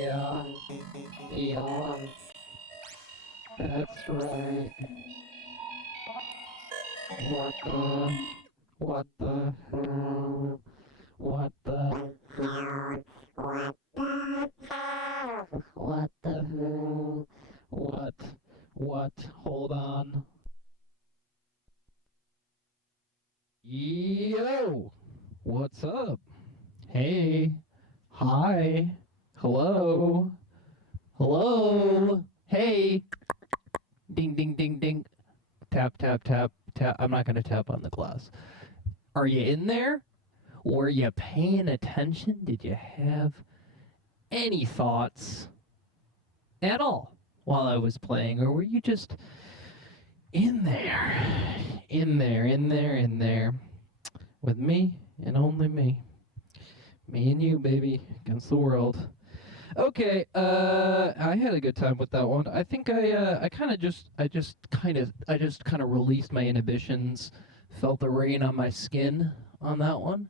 Yeah, yeah, that's right. What the hell? What the what the hell? What? Hold on. Yo! What's up? Hey. Hi. Hello. Hello. Hey. Ding ding ding ding. Tap tap tap tap. I'm not gonna tap on the glass. Are you in there? Were you paying attention? Did you have any thoughts at all while I was playing? Or were you just in there? In there. With me and only me. Me and you, baby, against the world. Okay, I had a good time with that one. I think I just kind of released my inhibitions, felt the rain on my skin on that one.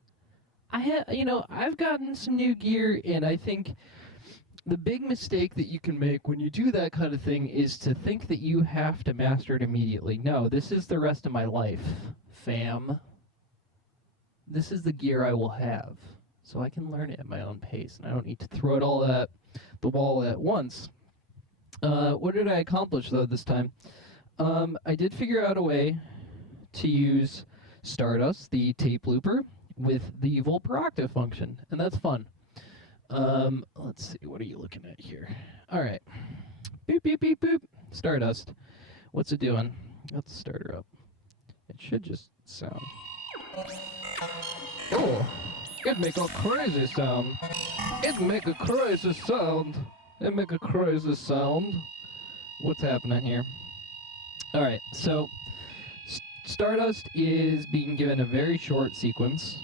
I've gotten some new gear, and I think the big mistake that you can make when you do that kind of thing is to think that you have to master it immediately. No, this is the rest of my life, fam. This is the gear I will have, so I can learn it at my own pace, and I don't need to throw it all at the wall at once. What did I accomplish, though, this time? I did figure out a way to use Stardust, the tape looper, with the Volperactive function, and that's fun. Let's see, what are you looking at here? All right. Boop, beep, beep, boop. Stardust. What's it doing? Let's start her up. It should just sound. Oh, it make a crazy sound. It make a crazy sound. It make a crazy sound. What's happening here? All right, so Stardust is being given a very short sequence.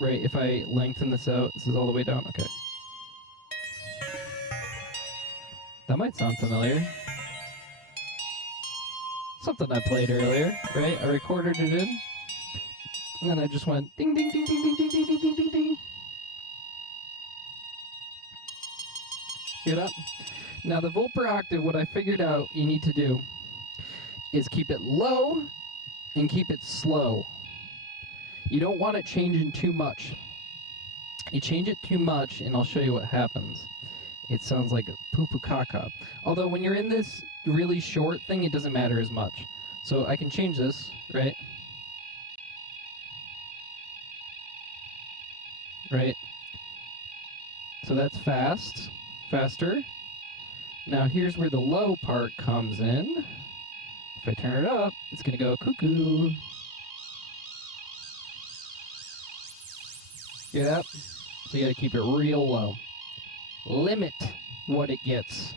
Right, if I lengthen this out, this is all the way down. Okay. That might sound familiar. Something I played earlier, right? I recorded it in, and then I just went ding, ding, ding, ding, ding, ding, ding, ding, ding, ding, ding. Hear that? Now the Volperactive, what I figured out you need to do is keep it low and keep it slow. You don't want it changing too much. You change it too much, and I'll show you what happens. It sounds like a poo-poo caca. Although when you're in this really short thing, it doesn't matter as much. So I can change this, right? Right? So that's faster. Now here's where the low part comes in. If I turn it up, it's gonna go cuckoo. Hear that? So you gotta keep it real low. Limit what it gets,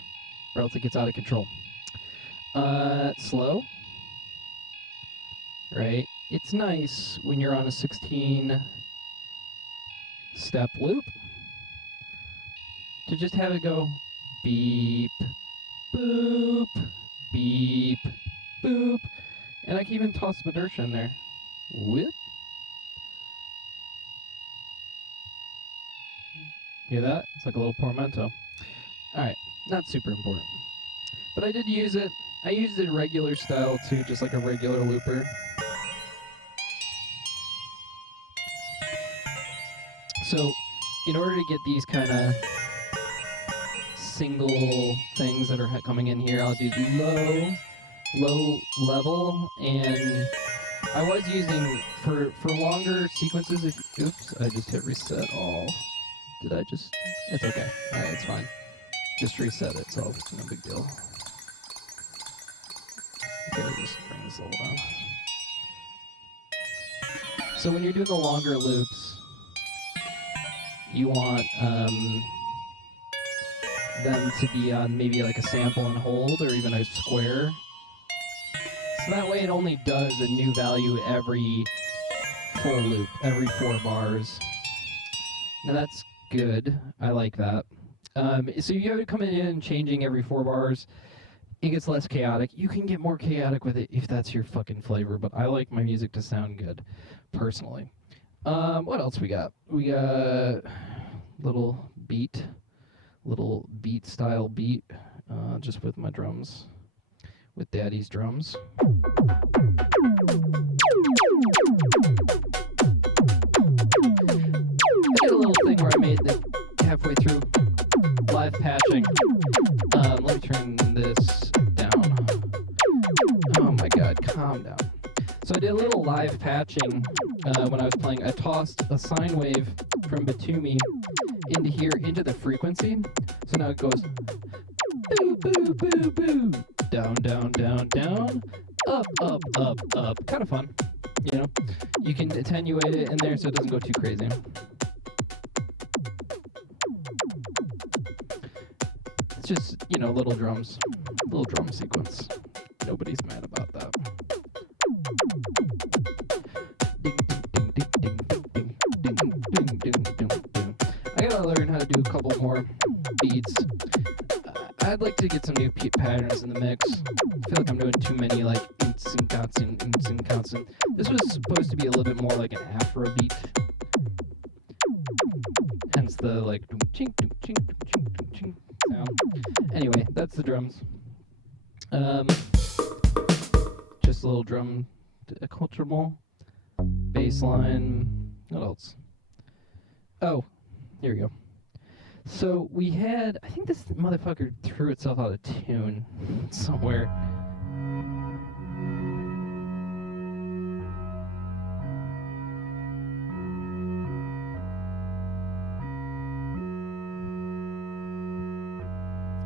or else it gets out of control. Slow. Right? It's nice when you're on a 16-step loop to just have it go beep, boop, beep, boop. And I can even toss some inertia in there. Whip. Hear that? It's like a little portamento. Alright, not super important. But I did use it. I used it regular style too, just like a regular looper. So, in order to get these kind of single things that are coming in here, I'll do low level, and I was using, for longer sequences, oops, I just hit reset all. Did I just, it's okay, alright, it's fine. Just reset it, so it's no big deal. Okay, just bring this level down. So when you're doing the longer loops, you want them to be on maybe like a sample and hold, or even a square. So that way it only does a new value every full loop every 4 bars. Now that's good. I like that. So you have to come in and changing every 4 bars. It gets less chaotic. You can get more chaotic with it if that's your fucking flavor, but I like my music to sound good, personally. What else we got? We got little beat style beat, just with my drums, with Daddy's drums. I did a little thing where I made it halfway through live patching. Let me turn this down. Oh my god, calm down. So I did a little live patching when I was playing. I tossed a sine wave from Batumi into here, into the frequency. So now it goes boo, boo, boo, boo, down, down, down, down, up, up, up, up. Kind of fun, you know? You can attenuate it in there so it doesn't go too crazy. It's just, you know, little drum sequence. Nobody's mad about that. I gotta learn how to do a couple more beats. I'd like to get some new patterns in the mix. I feel like I'm doing too many like ints and counts and counts. This was supposed to be a little bit more like an Afro beat. Hence the like ching ching ching ching ching sound. Anyway, that's the drums. Just a little drum accoutrement, bass line. What else? Oh, here we go. So we had, I think this motherfucker threw itself out of tune somewhere.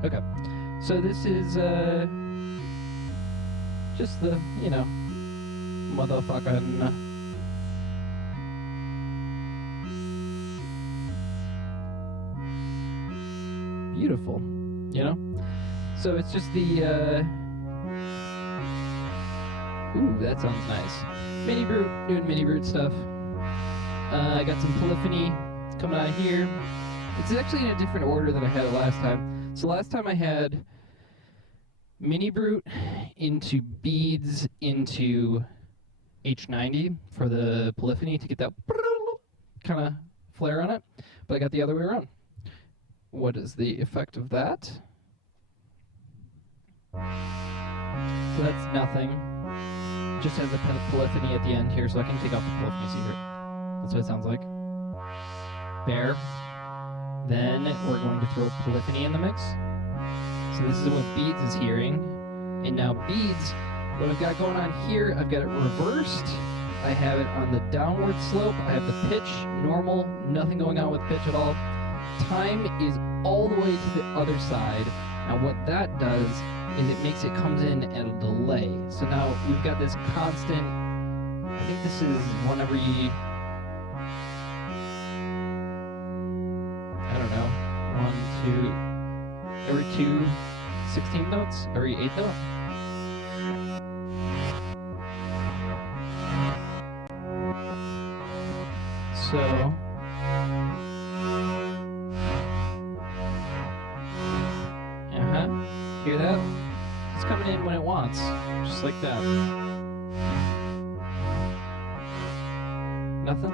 Okay, so this is just the, you know, motherfucking beautiful, you know? So it's just the, ooh, that sounds nice. Mini Brute, doing Mini Brute stuff. I got some polyphony coming out here. It's actually in a different order than I had it last time. So last time I had Mini Brute into beads into H90 for the polyphony to get that kind of flare on it, but I got the other way around. What is the effect of that? So that's nothing. Just has a polyphony at the end here, so I can take off the polyphony secret. That's what it sounds like. There. Then we're going to throw polyphony in the mix. So this is what Beads is hearing. And now Beads, what I've got going on here, I've got it reversed. I have it on the downward slope. I have the pitch normal, nothing going on with pitch at all. Time is all the way to the other side. Now what that does is it makes it comes in at a delay. So now we've got this constant, I think this is whenever you, I don't know, 1, 2, every 2 16 notes, every 8 note. So hear that? It's coming in when it wants, just like that. Nothing?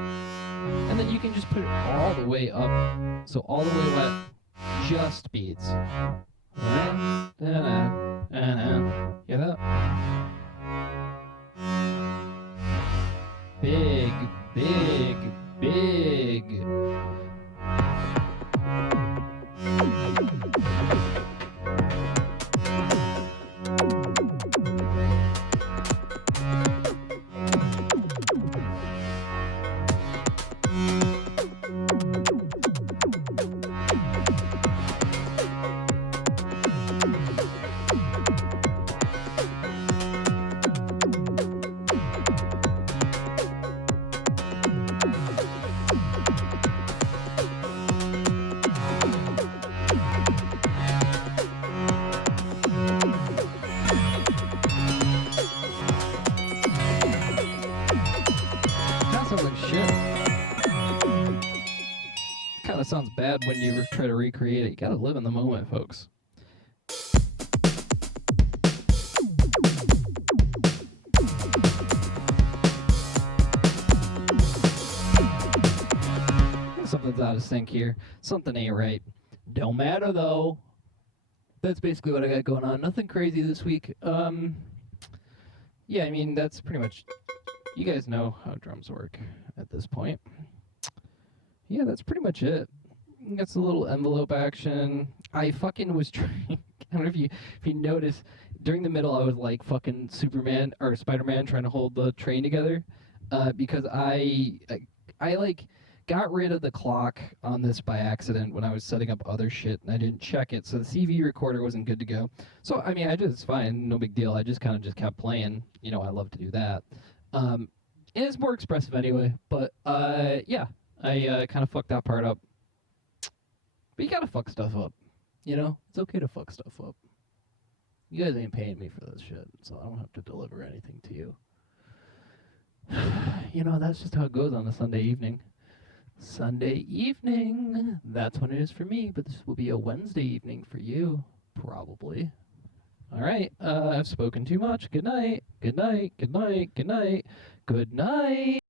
And then you can just put it all the way up. So all the way up, just beats. Hear that? Big, big, big. Sounds like shit. Kind of sounds bad when you try to recreate it. You gotta live in the moment, folks. Something's out of sync here. Something ain't right. Don't matter though. That's basically what I got going on. Nothing crazy this week. Yeah, I mean that's pretty much. You guys know how drums work at this point. Yeah, that's pretty much it. That's a little envelope action. I fucking was trying. I don't know if you notice during the middle I was like fucking Superman or Spider-Man trying to hold the train together, because I like got rid of the clock on this by accident when I was setting up other shit and I didn't check it, so the CV recorder wasn't good to go. So I mean, it's fine, no big deal. I just kind of just kept playing. You know, I love to do that. It's more expressive anyway. But yeah, I kind of fucked that part up. But you gotta fuck stuff up. You know, it's okay to fuck stuff up. You guys ain't paying me for this shit, so I don't have to deliver anything to you. You know, that's just how it goes on a Sunday evening. Sunday evening. That's when it is for me, but this will be a Wednesday evening for you, probably. All right, I've spoken too much. Good night. Good night. Good night. Good night. Good night.